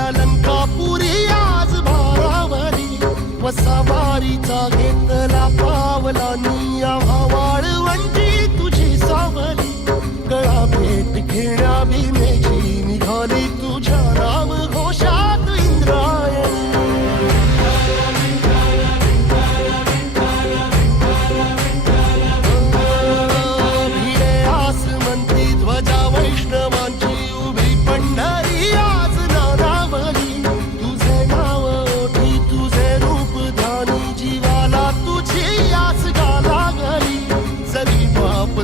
hayalen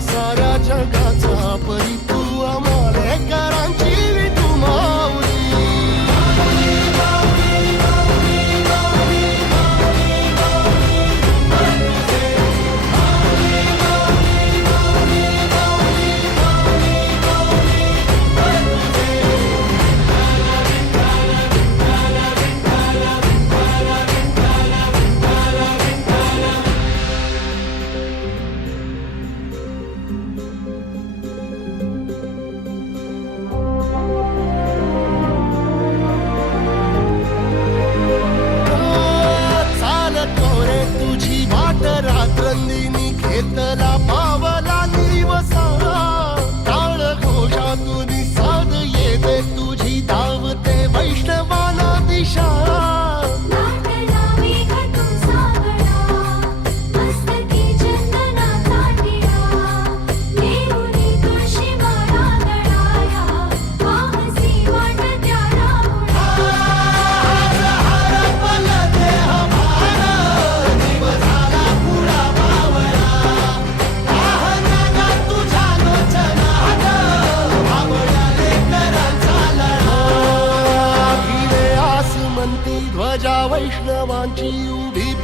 सारा जगा